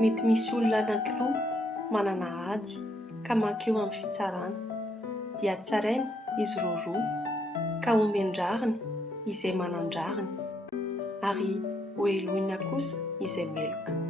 Mety misy olona anankiroa manana ady ka mankeo amin'ny fitsarana, dia tsarainy izy roa ka omeny rariny izay manandrariny ary hoeloina kosa izay meloka.